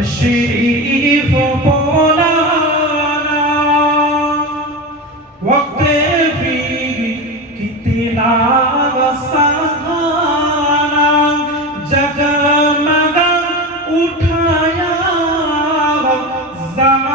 تشريف مولانا وقت فيه كتنا وسهانا جگمگا اٹھایا زمان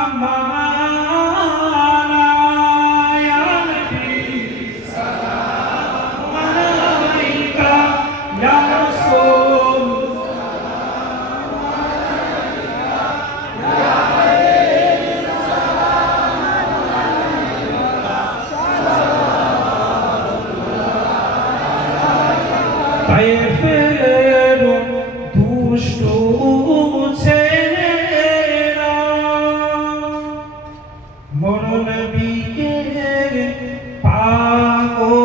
হায় ফেরো দুষ্ট ছেলেরা। মরণ বিকে পাগল